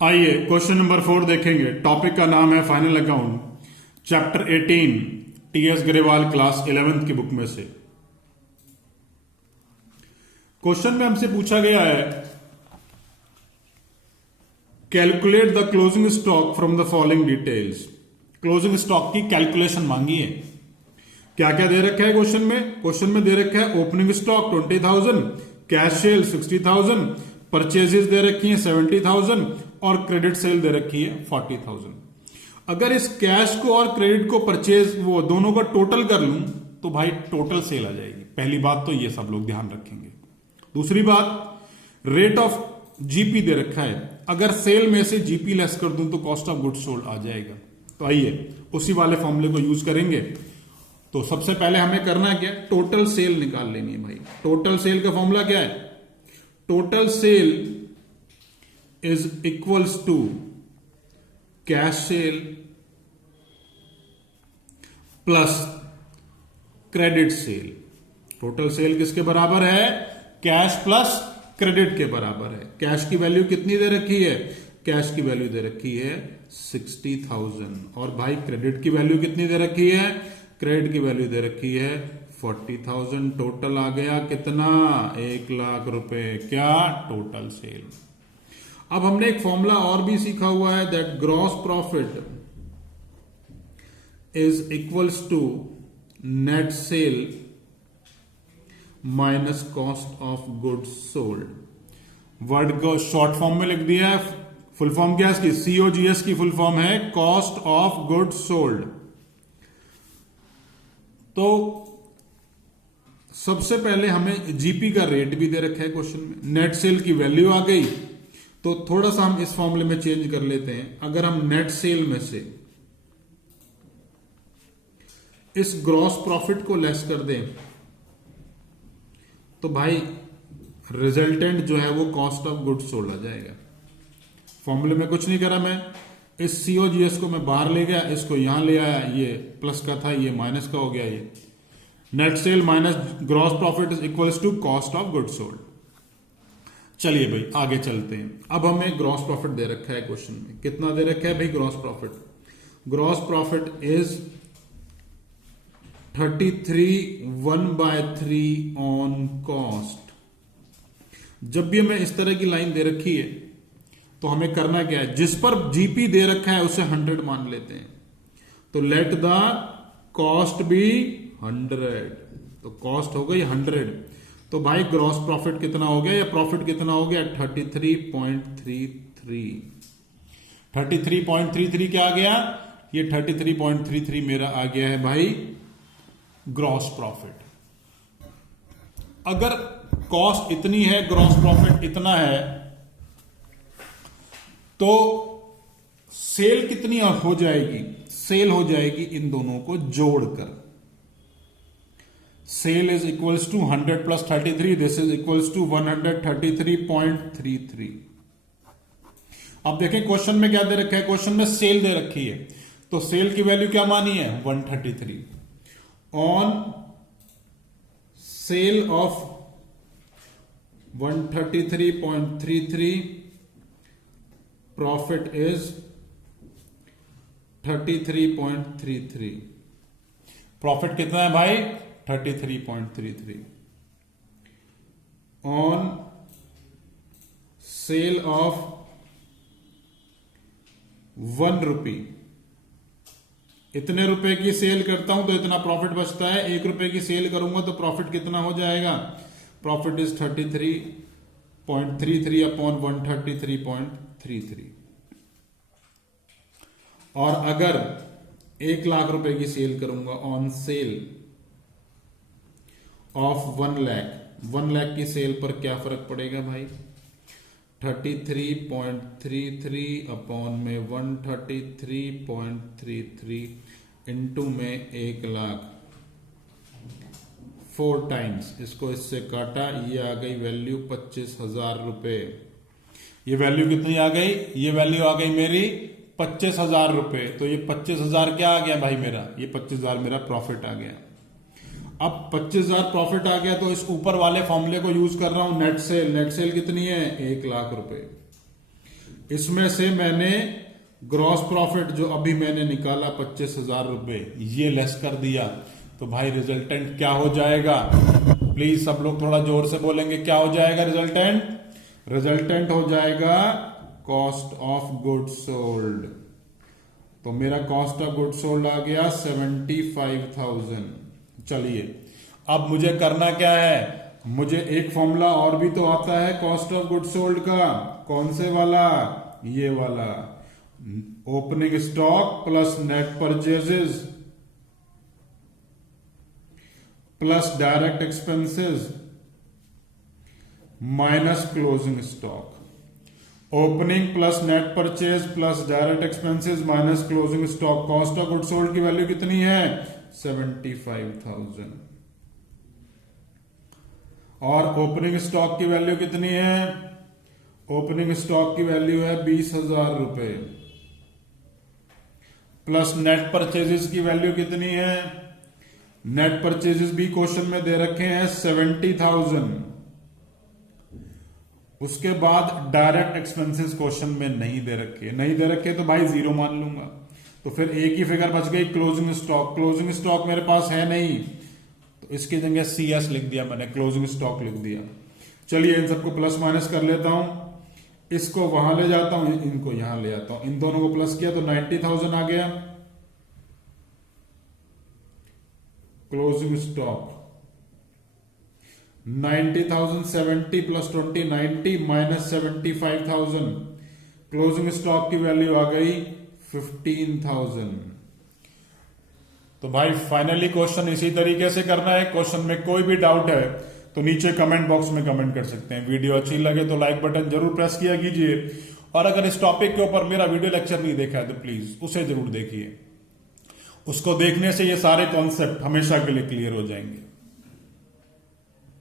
आइए question number 4 देखेंगे। Topic का नाम है final account, chapter 18, TS Grewal class 11th की बुक में से। क्वेश्चन में हमसे पूछा गया है calculate the closing stock from the following details. Closing stock की कैलकुलेशन मांगी है। क्या क्या दे रखा है क्वेश्चन में दे रखा है opening stock 20,000, cash sale 60,000, purchases दे रखी है 70,000 और क्रेडिट सेल दे रखी है 40,000। अगर इस कैश को और क्रेडिट को परचेज वो दोनों का टोटल कर लूं तो भाई टोटल सेल आ जाएगी। पहली बात तो ये सब लोग ध्यान रखेंगे। दूसरी बात, रेट ऑफ जीपी दे रखा है, अगर सेल में से जीपी लेस कर दूं तो कॉस्ट ऑफ गुड्स सोल्ड आ जाएगा। तो आइए उसी वाले फॉर्मूले को यूज करेंगे। तो सबसे पहले हमें करना क्या है, टोटल सेल निकाल लेनी है भाई। टोटल सेल का फॉर्मूला क्या है, total sale is equals to cash sale plus credit sale. Total sale किसके बराबर है, कैश प्लस क्रेडिट के बराबर है। कैश की वैल्यू कितनी दे रखी है, कैश की वैल्यू दे रखी है 60,000 और भाई क्रेडिट की वैल्यू कितनी दे रखी है, क्रेडिट की वैल्यू दे रखी है 40,000। टोटल आ गया कितना, 1,00,000 रुपए। क्या, टोटल सेल। अब हमने एक फॉर्मूला और भी सीखा हुआ है, that gross profit is equals to net sale minus cost of goods sold. Word को शॉर्ट फॉर्म में लिख दिया है। फुल फॉर्म क्या है इसकी, सीओजीएस की फुल फॉर्म है कॉस्ट ऑफ गुड्स सोल्ड। तो सबसे पहले हमें जीपी का रेट भी दे रखा है क्वेश्चन में, नेट सेल की वैल्यू आ गई। तो थोड़ा सा हम इस फॉर्मूले में चेंज कर लेते हैं। अगर हम नेट सेल में से इस ग्रॉस प्रॉफिट को लेस कर दें तो भाई रिजल्टेंट जो है वो कॉस्ट ऑफ गुड्स सोल्ड आ जाएगा। फॉर्मूले में कुछ नहीं करा मैं, इस सीओजीएस को मैं बाहर ले गया, इसको यहां ले आया, ये प्लस का था ये माइनस का हो गया। ये net sale minus gross profit is equals to cost of goods sold. चलिए भाई आगे चलते हैं। अब हमें ग्रॉस प्रॉफिट दे रखा है क्वेश्चन में, कितना दे रखा है भाई gross profit. Gross profit is 33/1/3 on cost. जब भी हमें इस तरह की लाइन दे रखी है तो हमें करना क्या है, जिस पर जीपी दे रखा है उसे 100 मान लेते हैं। तो लेट द कॉस्ट बी 100, तो कॉस्ट हो गई 100। तो भाई ग्रॉस प्रॉफिट कितना हो गया या प्रॉफिट कितना हो गया, 33.33। 33.33 क्या आ गया, ये 33.33 मेरा आ गया है भाई ग्रॉस प्रॉफिट। अगर कॉस्ट इतनी है, ग्रॉस प्रॉफिट इतना है, तो सेल कितनी हो जाएगी, सेल हो जाएगी इन दोनों को जोड़कर। Sale is equals to 100 plus 33, this is equals to 133.33। अब देखें क्वेश्चन में क्या दे रखा है, क्वेश्चन में सेल दे रखी है, तो सेल की वैल्यू क्या मानी है 133 on sale of 133.33, profit is 33.33। Profit कितना है भाई 33.33 ऑन सेल ऑफ 1 रुपी। इतने रुपए की सेल करता हूं तो इतना प्रॉफिट बचता है, 1 रुपए की सेल करूंगा तो प्रॉफिट कितना हो जाएगा, प्रॉफिट इज 33.33 अपॉन 133.33। और अगर 1,00,000 रुपए की सेल करूंगा ऑन सेल ऑफ 1 लाख की सेल पर क्या फर्क पड़ेगा भाई, 33.33 अपॉन में 133.33 इंटू में 1,00,000, 4 टाइम्स, इसको इससे काटा, ये आ गई वैल्यू 25,000 रुपए। ये वैल्यू कितनी आ गई, ये वैल्यू आ गई मेरी 25,000 रुपए। तो ये 25,000 क्या आ गया भाई मेरा, ये 25,000 मेरा प्रॉफिट आ गया। अब 25,000 प्रॉफिट आ गया तो इस ऊपर वाले फॉर्मूले को यूज कर रहा हूं, नेट सेल। नेट सेल कितनी है 1,00,000 रुपए। इसमें से मैंने ग्रॉस प्रॉफिट जो अभी मैंने निकाला 25,000 रुपए ये लेस कर दिया, तो भाई रिजल्टेंट क्या हो जाएगा? प्लीज सब लोग थोड़ा जोर से बोलेंगे, क्या हो जाएगा रिजल्टेंट? रिजल्टेंट हो जाएगा कॉस्ट ऑफ गुड्स सोल्ड। तो मेरा कॉस्ट ऑफ गुड्स सोल्ड आ गया 75,000। चलिए अब मुझे करना क्या है, मुझे एक फॉर्मूला और भी तो आता है कॉस्ट ऑफ गुड्स सोल्ड का। कौन से वाला? ये वाला, opening stock plus net purchases plus direct expenses minus closing stock. Opening plus net purchase plus direct expenses minus closing stock. Cost of goods sold की वैल्यू कितनी है? 75,000। और ओपनिंग स्टॉक की वैल्यू कितनी है? ओपनिंग स्टॉक की value है 20,000 रुपए। प्लस नेट परचेजेस की वैल्यू कितनी है? नेट परचेजेस भी क्वेश्चन में दे रखे हैं 70,000। उसके बाद डायरेक्ट एक्सपेंसेस क्वेश्चन में नहीं दे रखे तो भाई जीरो मान लूंगा। तो फिर एक ही फिगर बच गई क्लोजिंग स्टॉक। क्लोजिंग स्टॉक मेरे पास है नहीं, तो इसकी जगह CS लिख दिया मैंने, क्लोजिंग स्टॉक लिख दिया। चलिए इन सबको प्लस माइनस कर लेता हूं, इसको वहां ले जाता हूं, इनको यहां ले आता हूं। इन दोनों को प्लस किया तो 90,000 आ गया closing stock. 90,000 70 plus 20 90 minus 75,000। Closing stock की वैल्यू आ गई 15,000। तो भाई फाइनली क्वेश्चन इसी तरीके से करना है। क्वेश्चन में कोई भी डाउट है तो नीचे कमेंट बॉक्स में कमेंट कर सकते हैं। वीडियो अच्छी लगे तो लाइक बटन जरूर प्रेस किया कीजिए, और अगर इस टॉपिक के ऊपर मेरा वीडियो लेक्चर नहीं देखा है तो प्लीज उसे जरूर देखिए। उसको देखने से ये सारे कॉन्सेप्ट हमेशा के लिए क्लियर हो जाएंगे।